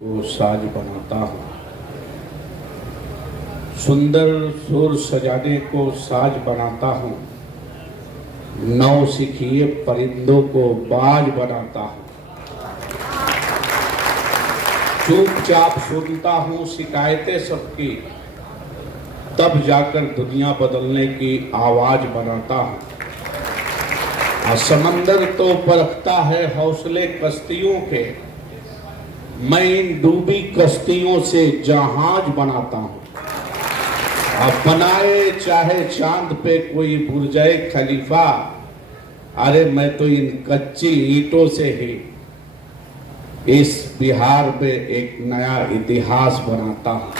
को साज बनाता हूँ, सुंदर सुर सजाने को साज बनाता हूँ, नौ सिखिए परिंदों को बाज बनाता हूँ, चुपचाप सुनता हूँ शिकायतें सबकी, तब जाकर दुनिया बदलने की आवाज बनाता हूँ। और समंदर तो परखता है हौसले कश्तियों के, मैं इन डूबी कश्तियों से जहाज बनाता हूँ। अब बनाए चाहे चांद पे कोई बुर्जे खलीफा, अरे मैं तो इन कच्ची ईंटों से ही इस बिहार में एक नया इतिहास बनाता हूँ।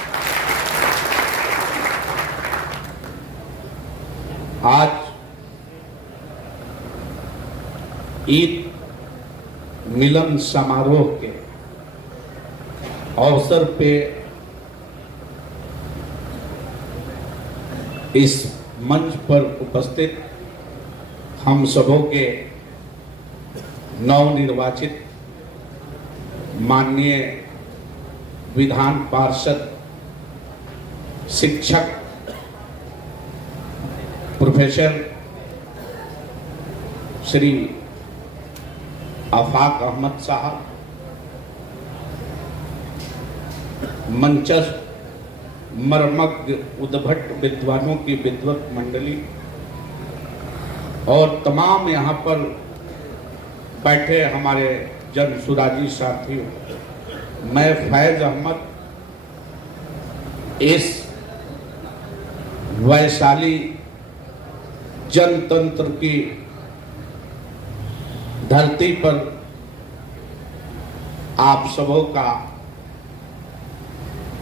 आज ईद मिलन समारोह के अवसर पे इस मंच पर उपस्थित हम सबों के नवनिर्वाचित माननीय विधान पार्षद शिक्षक प्रोफेसर श्री आफाक अहमद साहब, मंचस्थ मर्मज्ञ उद्भट विद्वानों की विद्वत मंडली और तमाम यहाँ पर बैठे हमारे जन सुराजी साथियों, मैं फैज अहमद इस वैशाली जनतंत्र की धरती पर आप सबों का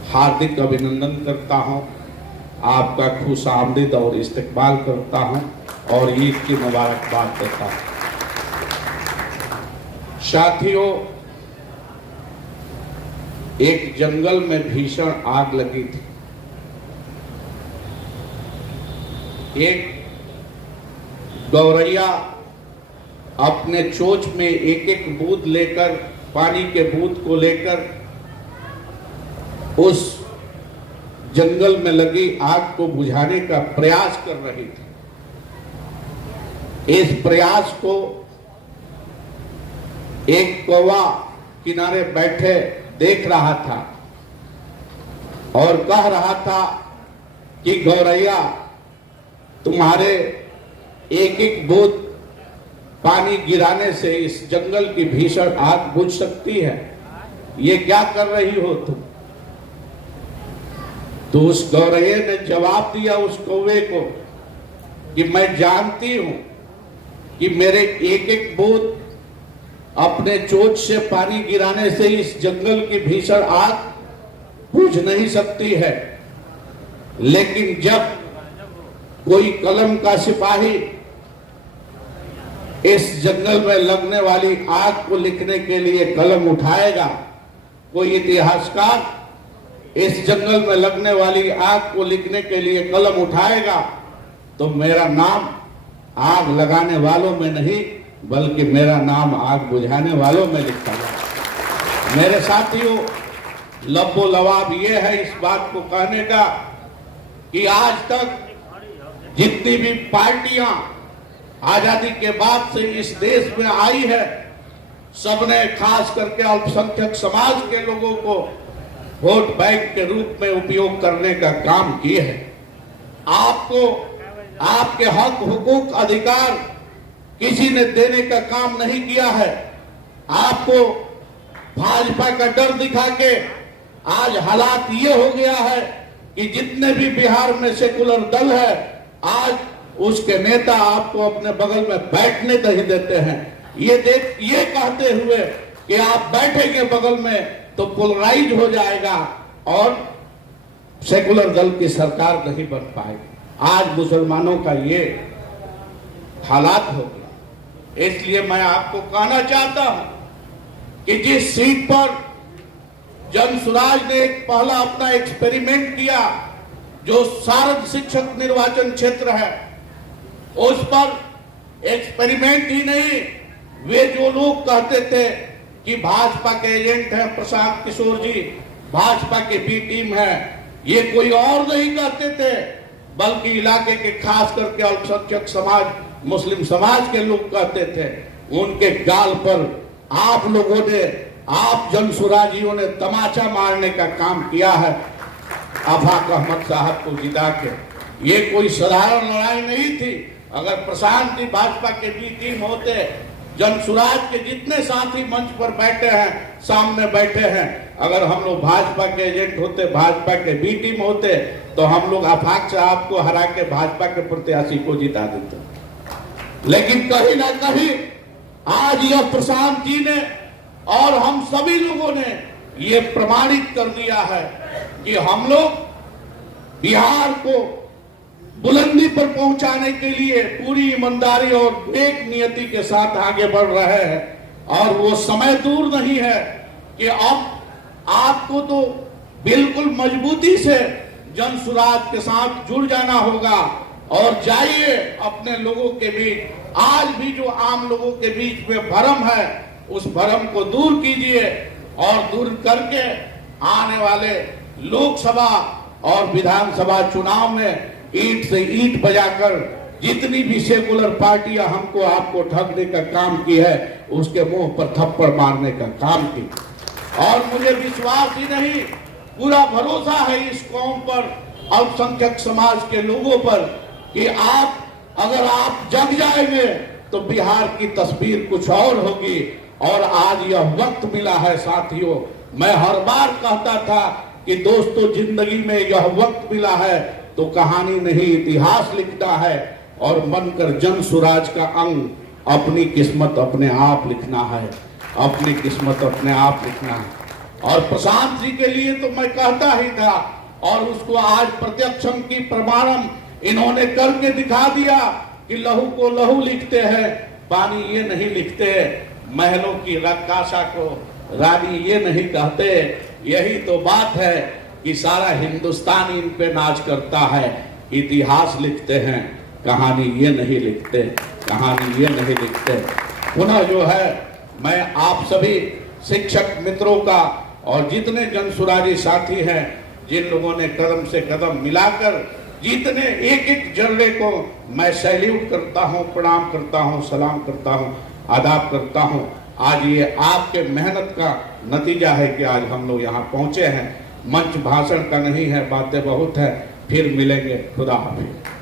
हार्दिक अभिनंदन करता हूं, आपका खुशामदीद और इस्तकबाल करता हूं और ईद की मुबारकबाद देता हूं। साथियों, एक जंगल में भीषण आग लगी थी। एक गौरैया अपने चोंच में एक एक बूंद लेकर, पानी के बूंद को लेकर उस जंगल में लगी आग को बुझाने का प्रयास कर रही थी। इस प्रयास को एक कौवा किनारे बैठे देख रहा था और कह रहा था कि गौरैया, तुम्हारे एक एक बूंद पानी गिराने से इस जंगल की भीषण आग बुझ सकती है, ये क्या कर रही हो तुम? तो उस गौरैया ने जवाब दिया उस कौवे को कि मैं जानती हूं कि मेरे एक एक बूंद अपने चोंच से पानी गिराने से इस जंगल की भीषण आग बुझ नहीं सकती है, लेकिन जब कोई कलम का सिपाही इस जंगल में लगने वाली आग को लिखने के लिए कलम उठाएगा, कोई इतिहासकार इस जंगल में लगने वाली आग को लिखने के लिए कलम उठाएगा, तो मेरा नाम आग लगाने वालों में नहीं बल्कि मेरा नाम आग बुझाने वालों में लिखा जाए। मेरे साथियों, लब्बो लवाब ये है इस बात को कहने का कि आज तक जितनी भी पार्टियां आजादी के बाद से इस देश में आई है, सबने खास करके अल्पसंख्यक समाज के लोगों को वोट बैंक के रूप में उपयोग करने का काम किए है। आपको आपके हक हुकूक अधिकार किसी ने देने का काम नहीं किया है। आपको भाजपा का डर दिखा के आज हालात ये हो गया है कि जितने भी बिहार में सेकुलर दल है, आज उसके नेता आपको अपने बगल में बैठने नहीं देते हैं। ये कहते हुए कि आप बैठेंगे बगल में तो पोलराइज हो जाएगा और सेकुलर दल की सरकार नहीं बन पाएगी। आज मुसलमानों का ये हालात हो गया। इसलिए मैं आपको कहना चाहता हूं कि जिस सीट पर जनसुराज ने एक पहला अपना एक्सपेरिमेंट किया, जो सारद शिक्षक निर्वाचन क्षेत्र है, उस पर एक्सपेरिमेंट ही नहीं, वे जो लोग कहते थे कि भाजपा के एजेंट हैं प्रशांत किशोर जी, भाजपा की बी टीम है, ये कोई और नहीं कहते थे, बल्कि इलाके के खास करके अल्पसंख्यक समाज, मुस्लिम समाज के लोग कहते थे। उनके गाल पर आप लोगों ने, आप जनसुराजियों ने तमाचा मारने का काम किया है आफाक अहमद साहब को जिता के। ये कोई साधारण लड़ाई नहीं थी। अगर प्रशांत जी भाजपा के बी टीम होते, जनसुराज के जितने साथी मंच पर बैठे हैं, सामने बैठे हैं, अगर हम लोग भाजपा के एजेंट होते, भाजपा के बी टीम होते, तो हम लोग आफाक साहब को हरा के भाजपा के प्रत्याशी को जिता देते। लेकिन कहीं ना कहीं आज यह प्रशांत जी ने और हम सभी लोगों ने ये प्रमाणित कर दिया है कि हम लोग बिहार को बुलंदी पर पहुंचाने के लिए पूरी ईमानदारी और नेक नियति के साथ आगे बढ़ रहे हैं। और वो समय दूर नहीं है कि अब आपको तो बिल्कुल मजबूती से जनसुराज के साथ जुड़ जाना होगा और जाइए अपने लोगों के बीच। आज भी जो आम लोगों के बीच में भ्रम है, उस भ्रम को दूर कीजिए और दूर करके आने वाले लोकसभा और विधानसभा चुनाव में ईंट से ईंट बजाकर जितनी भी सेकुलर पार्टियां हमको आपको ठगने का काम की है, उसके मुंह पर थप्पड़ मारने का काम की। और मुझे विश्वास ही नहीं, पूरा भरोसा है इस कौम पर, अल्पसंख्यक समाज के लोगों पर, कि अगर आप जग जाएंगे तो बिहार की तस्वीर कुछ और होगी। और आज यह वक्त मिला है साथियों। मैं हर बार कहता था कि दोस्तों, जिंदगी में यह वक्त मिला है तो कहानी नहीं, इतिहास लिखना है और बनकर जनसुराज का अंग अपनी किस्मत अपने आप लिखना है, अपनी किस्मत अपने आप लिखना है। और प्रशांत जी के लिए तो मैं कहता ही था, और उसको आज प्रत्यक्षम की प्रमाणम इन्होंने करके दिखा दिया कि लहू को लहू लिखते हैं, पानी ये नहीं लिखते, महलों की रक्काशा को रानी ये नहीं कहते। यही तो बात है कि सारा हिंदुस्तान इन पे नाच करता है। इतिहास लिखते हैं, कहानी ये नहीं लिखते, कहानी ये नहीं लिखते। पुनः जो है, मैं आप सभी शिक्षक मित्रों का और जितने जनसुराजी साथी हैं, जिन लोगों ने कदम से कदम मिलाकर जितने एक एक जर्रे को मैं सैल्यूट करता हूं, प्रणाम करता हूं, सलाम करता हूं, आदाब करता हूं। आज ये आपके मेहनत का नतीजा है कि आज हम लोग यहाँ पहुंचे हैं। मंच भाषण का नहीं है, बातें बहुत है। फिर मिलेंगे। खुदा हाफिज।